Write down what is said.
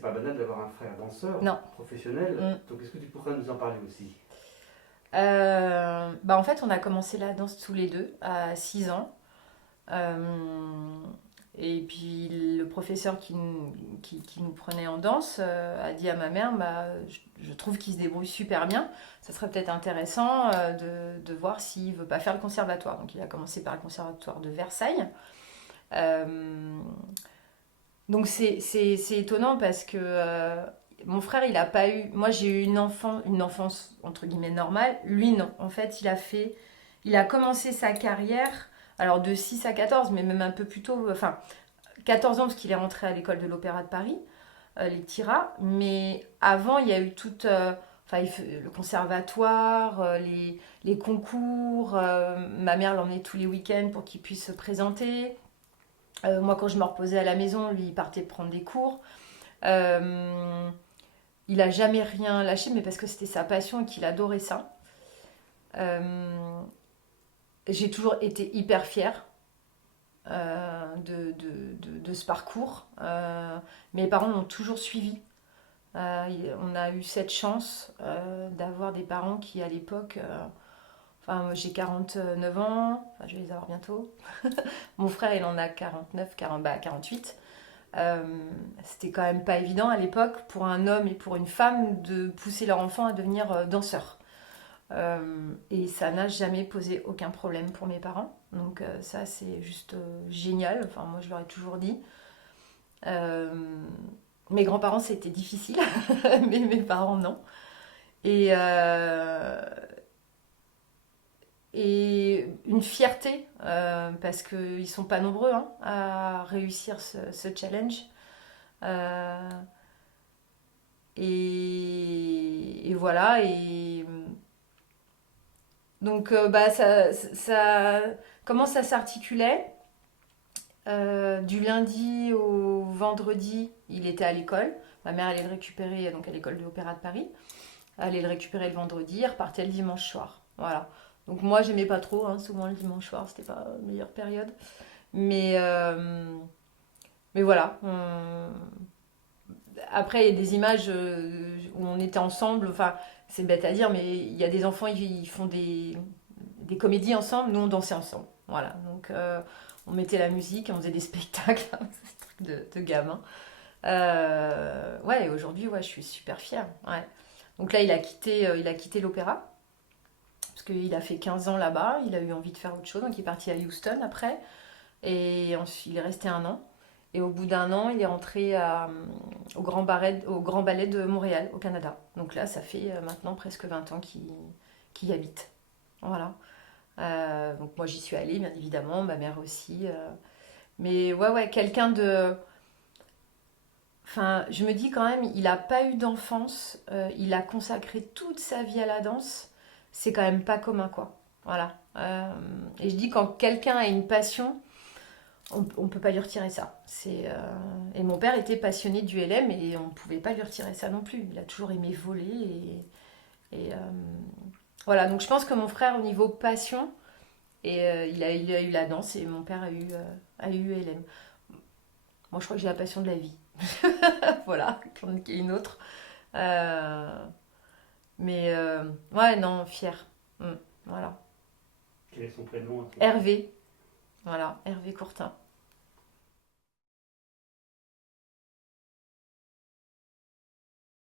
c'est pas banal d'avoir un frère danseur Non. professionnel. Mm. Donc est-ce que tu pourrais nous en parler aussi? En fait, on a commencé la danse tous les deux à 6 ans. Euh, et puis le professeur qui nous prenait en danse a dit à ma mère, je trouve qu'il se débrouille super bien. Ça serait peut-être intéressant de voir s'il veut pas faire le conservatoire. Donc il a commencé par le conservatoire de Versailles. Euh, donc c'est étonnant parce que mon frère, il a pas eu. Moi, j'ai eu une enfance entre guillemets normale. Lui, non. En fait, il a commencé sa carrière, alors de 6 à 14, mais même un peu plus tôt. Enfin, 14 ans parce qu'il est rentré à l'école de l'Opéra de Paris, les TIRA. Mais avant, il y a eu toute. Enfin, le conservatoire, les concours. Ma mère l'emmenait tous les week-ends pour qu'il puisse se présenter. Moi, quand je me reposais à la maison, lui, il partait prendre des cours. Euh, il a jamais rien lâché, mais parce que c'était sa passion et qu'il adorait ça. Euh, j'ai toujours été hyper fière de ce parcours. Mes parents l'ont toujours suivi. On a eu cette chance d'avoir des parents qui, à l'époque, enfin, moi, j'ai 49 ans, enfin, je vais les avoir bientôt. Mon frère, il en a 49, 40, 48. Euh, C'était quand même pas évident à l'époque pour un homme et pour une femme de pousser leur enfant à devenir danseur. Et ça n'a jamais posé aucun problème pour mes parents. Donc ça, c'est juste génial. Enfin, moi, je leur ai toujours dit. Euh, Mes grands-parents, c'était difficile, mais mes parents, non. Et, euh, et une fierté, parce qu'ils sont pas nombreux hein, à réussir ce challenge. Euh, et voilà. Et donc, comment ça s'articulait? Du lundi au vendredi, il était à l'école. Ma mère allait le récupérer donc à l'école de l'Opéra de Paris. Elle allait le récupérer le vendredi, il repartait le dimanche soir. Voilà. Donc moi, j'aimais pas trop, hein, souvent le dimanche soir, c'était pas la meilleure période. Mais, euh, mais voilà. Après, il y a des images où on était ensemble. Enfin, c'est bête à dire, mais il y a des enfants, ils font des comédies ensemble. Nous, on dansait ensemble. Voilà. Donc, on mettait la musique, on faisait des spectacles, des trucs de gamins. Ouais, et aujourd'hui, ouais, je suis super fière. Ouais. Donc là, il a quitté l'opéra parce qu'il a fait 15 ans là-bas. Il a eu envie de faire autre chose, donc il est parti à Houston après. Et ensuite, il est resté un an. Et au bout d'un an, il est rentré au Grand Ballet de Montréal, au Canada. Donc là, ça fait maintenant presque 20 ans qu'il y habite. Voilà. Donc moi, j'y suis allée, bien évidemment, ma mère aussi. Mais ouais, ouais, quelqu'un de... Enfin, je me dis quand même, il n'a pas eu d'enfance, il a consacré toute sa vie à la danse. C'est quand même pas commun, quoi. Voilà. Et je dis, quand quelqu'un a une passion, on ne peut pas lui retirer ça. Et mon père était passionné du LM et on ne pouvait pas lui retirer ça non plus. Il a toujours aimé voler. Et voilà, donc je pense que mon frère, au niveau passion, il a eu la danse et mon père a eu LM. Moi, je crois que j'ai la passion de la vie. Voilà, j'en ai une autre. Euh, ouais, non, fier. Voilà. Quel est son prénom à toi? Hervé, voilà, Hervé Courtin.